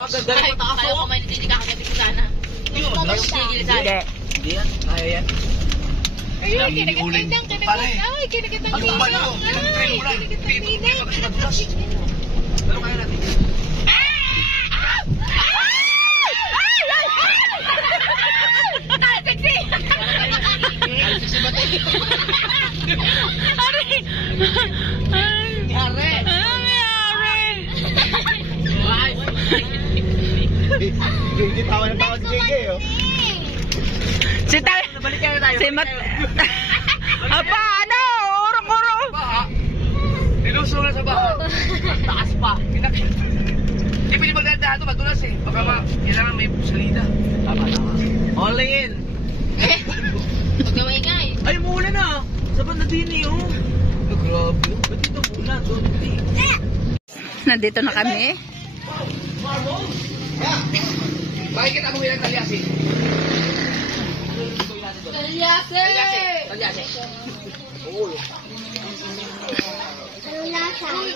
Ay, kaya ko may hindi kakagabi ko sana. Hindi. Hindi yan. Kaya yan. Ay, kinagitang kinagitang. Ay, kinagitang ninang. Ay, kinagitang ninang. Pero kaya natin. Gigi, tawa na tawa si Gigi, oh. Si Mat... Apa, ano? Urong-urong. Nilusong na sa baha. Taas pa. Hindi pwede magdadahan ito, madulas eh. Baka kailangan may salida. Tama. All in. Huwag na maingay. Ay, muna na. Sabat na din eh, oh. Grabe. Ba't dito muna? Nandito na kami. Bakit kita mo ilang talyasi? Talyase! Talyasi. Talyase! Uy,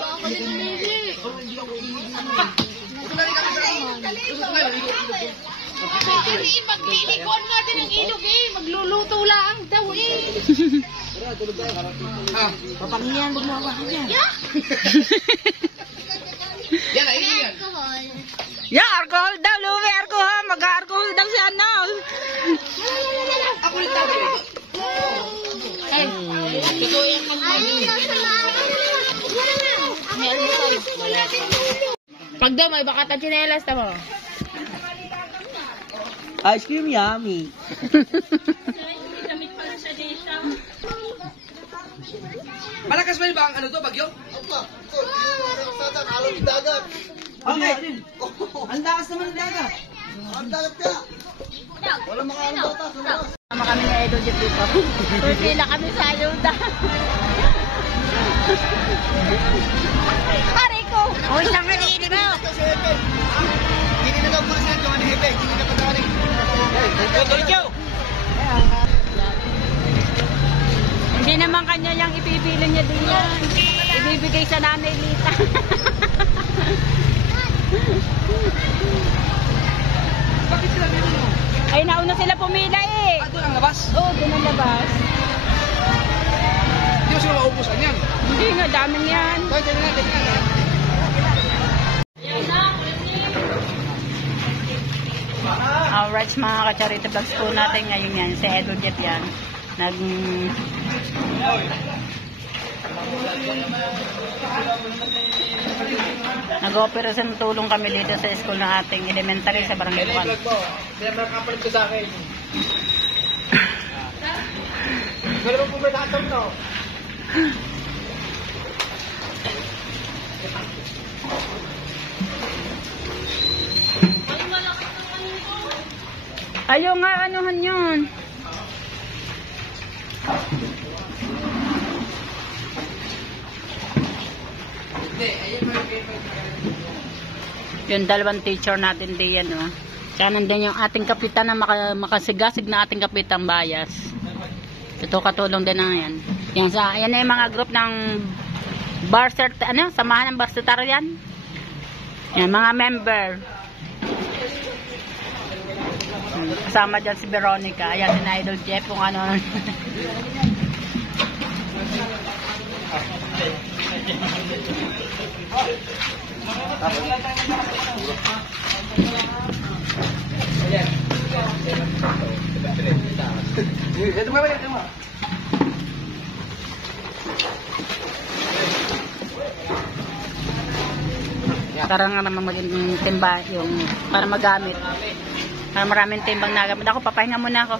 baka ka din umili. Maglilikuan nga din ang ilog eh. Magluluto lang daw eh. Papangiyan, gumawa ka dyan. Yan, ayun yan. Ya, alcohol daw, Louie, alcohol. Mag-alcohol daw si ano. Ako rin tabi. Ay, totoo yan pag daw may baka tachinelas tamo. Ice cream yummy. Malakas ba ba ang ano to, bagyo? Okay. Ang lakas naman ng dagat. Wala mga ano bata. Sama kami ni Idol Jeff dito. Pila kami sa ayuda. Aray ko! O, isang halili mo! Hindi na daw muna siya yung anihibe. Hindi na pagkakaling. Hindi naman kanya yung ipipili niya din yan. Ibibigay sa Nanay Lita. Bakit sila meron mo? Ay, nauna sila pumila eh. Doon ang labas. Oo, doon ang labas. Hindi mo sila maubusan yan. Hindi nga, daming yan. Kaya dyan natin yan. Alright, mga kacharito vlogs po natin ngayon yan. Si Edo Jeff yan. Nag-operasyon tulong kami dito sa school ng ating elementary sa Barangay Bukan. Pinapakapalit ko sa akin. Meron po ba natong to? Ayaw nga, anuhan yun. Yung dalawang teacher natin diyan, oh. Tsaka nandun yung ating kapitan na makasigasig na ating kapitang Bayas. Ito katulong din na yan. Yan na yung mga group ng samahan ng Barsetarian. Yan, mga member. Kasama dyan si Veronica. Ayan, si Idol Jeff kung ano. Tara nga naman maging timba yung para magamit. Para maraming timbang nagamit. Ako, papahinga muna ako.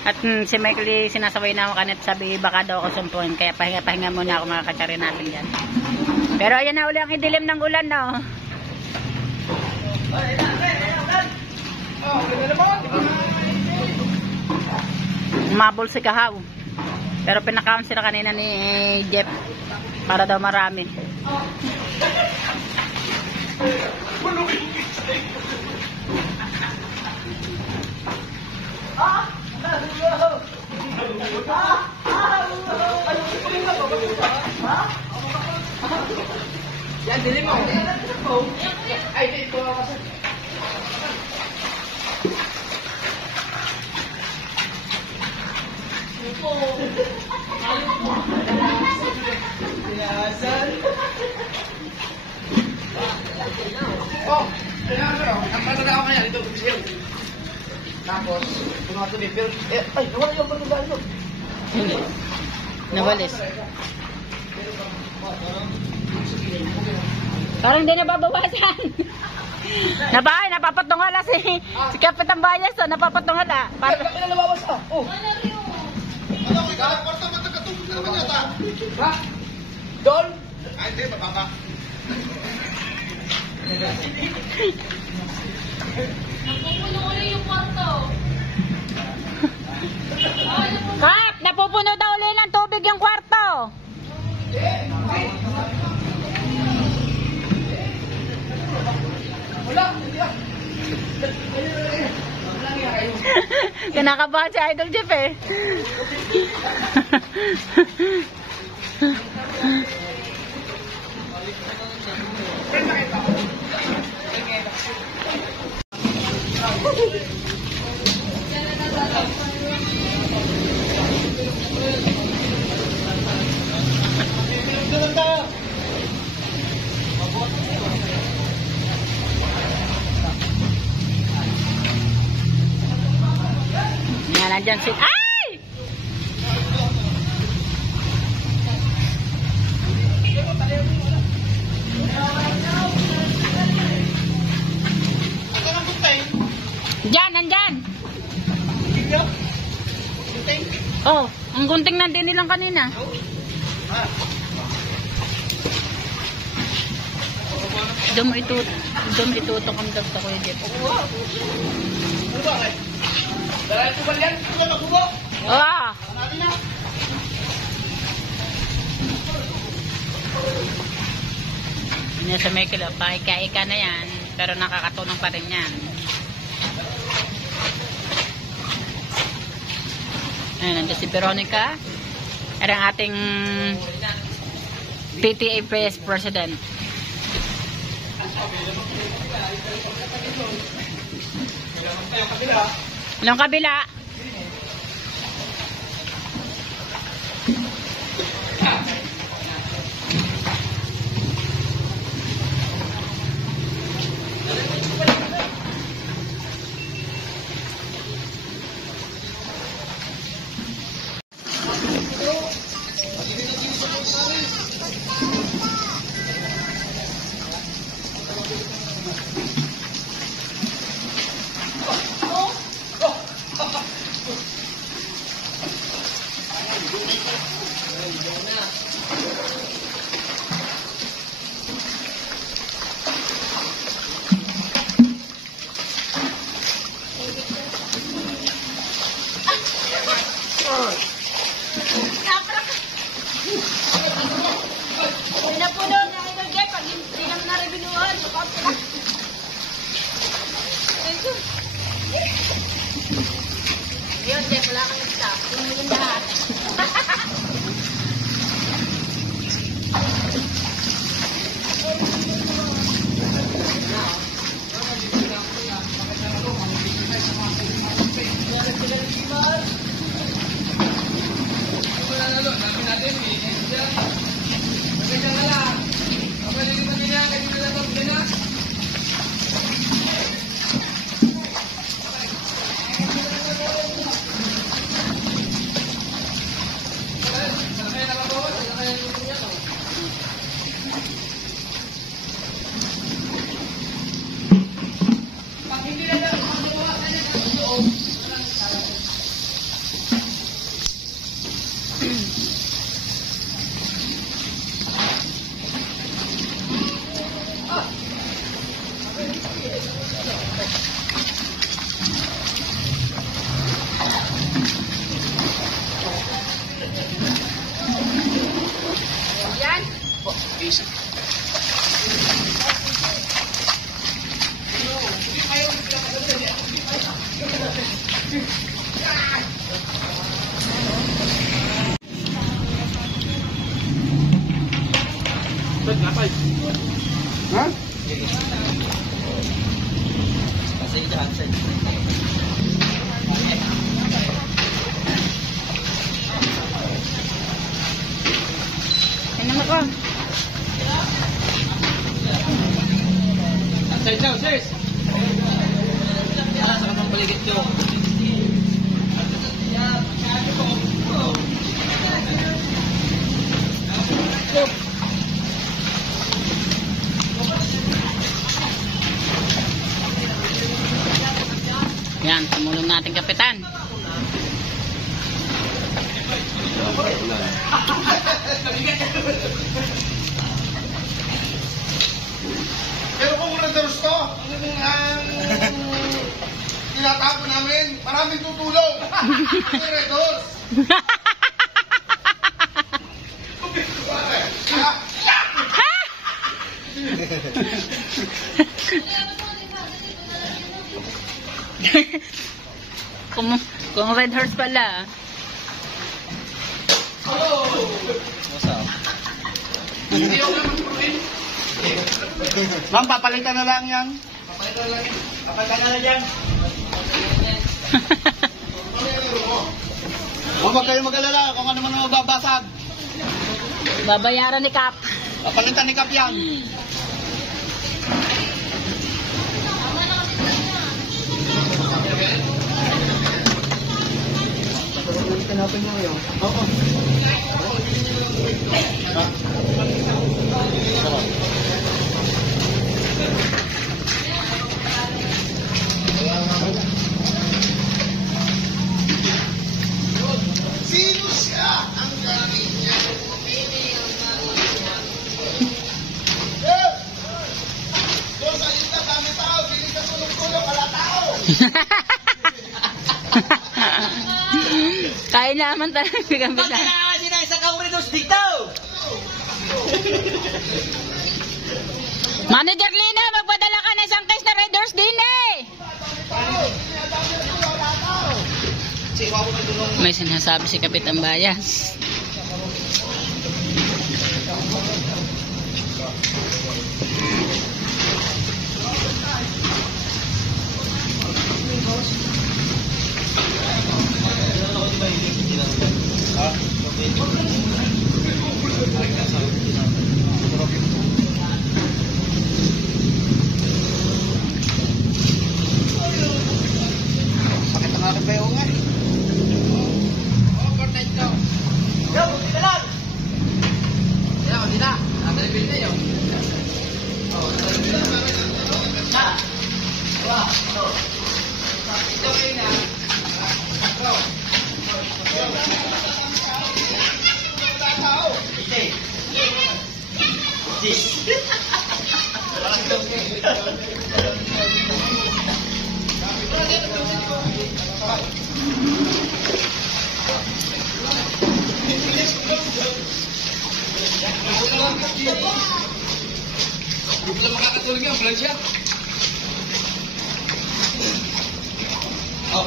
At si Michael sinasaway na ako kanit, sabi baka daw ako sumpuin. Kaya pahinga muna ako, mga katsari natin yan. Pero ayan na uli ang idilim ng ulan na, oh. Umabol si Kahaw. Pero pinakaon sila kanina ni Jeff para daw marami. Yan, dilim mo. Ay, dito ako kasi. Ang matanda ko kaya, dito, siya. Tapos, puno ka pero, ay, nawala yung barangay doon. Hindi. Nawalis. Parang hindi nababawasan. Napapatungala si Kapitan Bayas. So, napapatungala. Parang kami na nabawas ka. Oh. Ano, kwarto ba tagatubig na naman yata? Ha? Doon? Ay, hindi, mababa. Napupuno ulit yung kwarto. Kap, napupuno daw ulit ng tubig yung kwarto. Wala, hindi ah. Kinakabahan si Idol Jeff eh. Yan, nandyan si... Ay! Diyan, nandyan. Oh, ang gunting na din nilang kanina. Doon itutok ang dagta ko yung Jeff. Dala ito ba yan? Ito ba nakubo? Ah! Yan sa Michael, paika-ika na yan, pero nakakatulong pa rin yan. Ayan, nandiyan si Veronica. Yan ang ating PTA Vice President. Ilang kabila? Napuno na Idol Jeff, pag hindi naman na-revenuhan, lukot sila. Yun, Jeff, wala kang staff. Yung lahat. Ha? Tingnan mo ko. Say ciao, sis! Sa katong paligid ko. Yan, tumulong natin kapitan. Pero kung reserves to, ang tinatago namin, maraming tutulong. Reserves. Kung red horse pala. Ma'am, papalitan na lang yan. Huwag kayo mag-alala kung ano man ang mababasag. Babayaran ni Kap. Papalitan ni Kap yan. Natin mo yun. Oo. Sino siya ang galing niya? Doon sa lista kami tao, hindi ka tulong-tulong, wala tao. Kaya naman talaga kapitan. kasi na isang kauredos dito. Manager Lina, magpadala ka na isang case na red horse din eh. May sinasabi si Kapitan Bayas. Sakit ang aking bayo nga. Overnight daw. Yo, hindi na lang. Yo, hindi na. Natalipin na yun. Hindi pala makakatulog yan, Francia. Oh.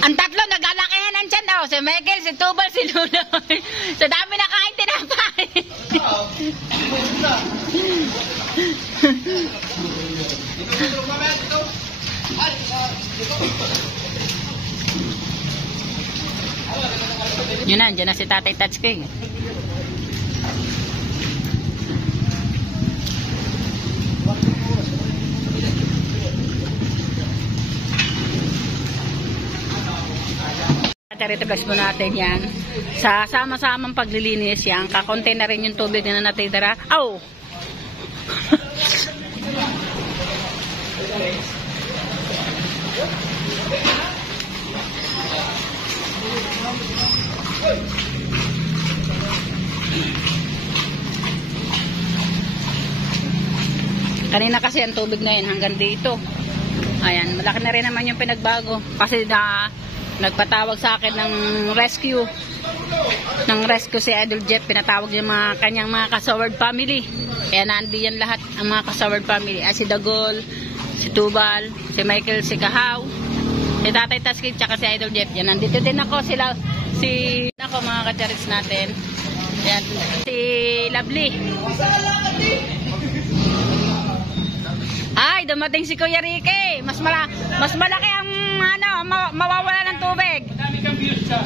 Ang tatlo naglalakihan ng tiyan daw. Si Michael, si Tubal, si Lolo. Sa dami na kain tinapay. Yun na, dyan na si Tatay Touchking. Ritugas mo natin yan. Sa sama-samang paglilinis yan, kakonte na rin yung tubig na natitira. Aw! Kanina kasi ang tubig na yun hanggang dito. Ayan, malaki na rin naman yung pinagbago. Kasi nagpatawag sa akin ng rescue si Idol Jeff, pinatawag yung kanyang mga kasaward family Kaya nandiyan lahat ang mga Kasaward family. Si Dagol, si Tubal, si Michael, si Kahaw, si Tatay Taskit, tsaka si Idol Jeff. Yan, nandito din ako, ako mga kacharits natin. Yan, si Lovely. Ay, dumating si Kuya Ricky. Mas malaki ang mawawala ng tubig. Madami kang views ka.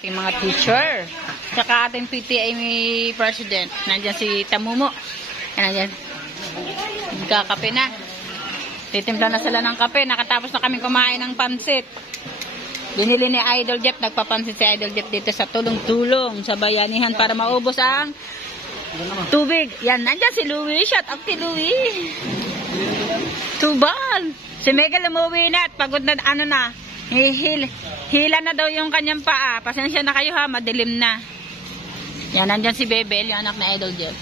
Yung mga teacher. Tsaka ating PTA president. Nandyan si Tamumo. Nandyan. Nagkakape na. Titimpla na sila ng kape. Nakatapos na kami kumain ng pansit. Binili ni Idol Jeff. Nagpapansit si Idol Jeff dito sa tulong-tulong sa bayanihan para maubos ang tubig. Yan. Nandyan si Louie. Shout out si Louie. Tubal. Si Miguel umuwi na at pagod na hila na daw yung kanyang paa. Pasensya na kayo ha, madilim na. Yan, nandyan si Bebel, yung anak na Idol Jeff.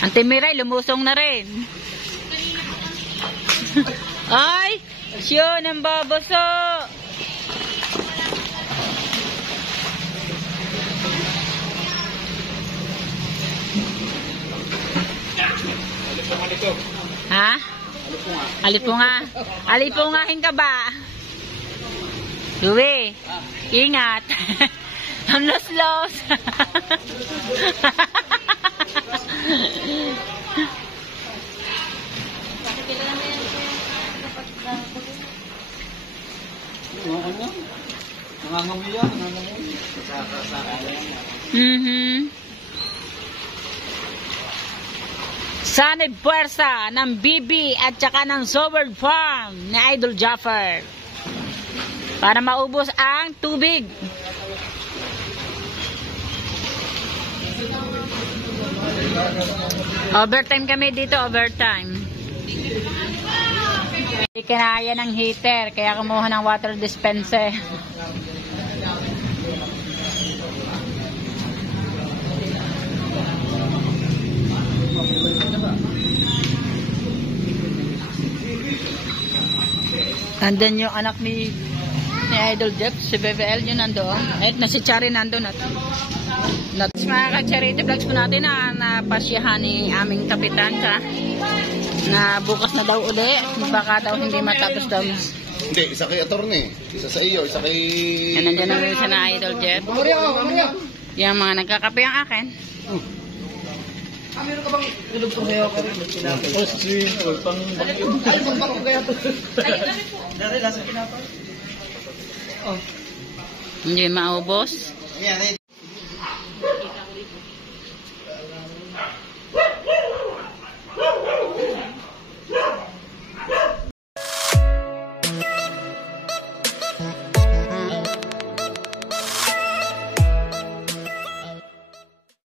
Ante Miray, lumusong na rin. Ay, siya nang babaso. Ha? Alipungahin ka ba? Louie, ingat. Ang los-los. Nangangamoy yan, nangangamoy. Sanib puwersa ng BB at saka ng Zoward Farm ni Idol Jaffer para maubos ang tubig. Overtime kami dito, overtime. Hindi kinaya ng heater, kaya kumuha ng water dispenser. Nandun yung anak ni Idol Jeff, si BBL, yun nandoon. At na si Chari nandun natin. Mga ka-charity vlogs po natin na napasyahan ni aming kapitan na bukas na daw uli. Baka daw hindi matapos daw. Hindi, isa kay attorney. Isa sa iyo, isa kay... Nandyan naman isa na Idol Jeff. Yung mga nagkakape ang akin. Meron ka bang ilugtong sayo ka rin? Ay, pang bako kaya to. Dari, lasa pinapay. Hindi maubos. Yan,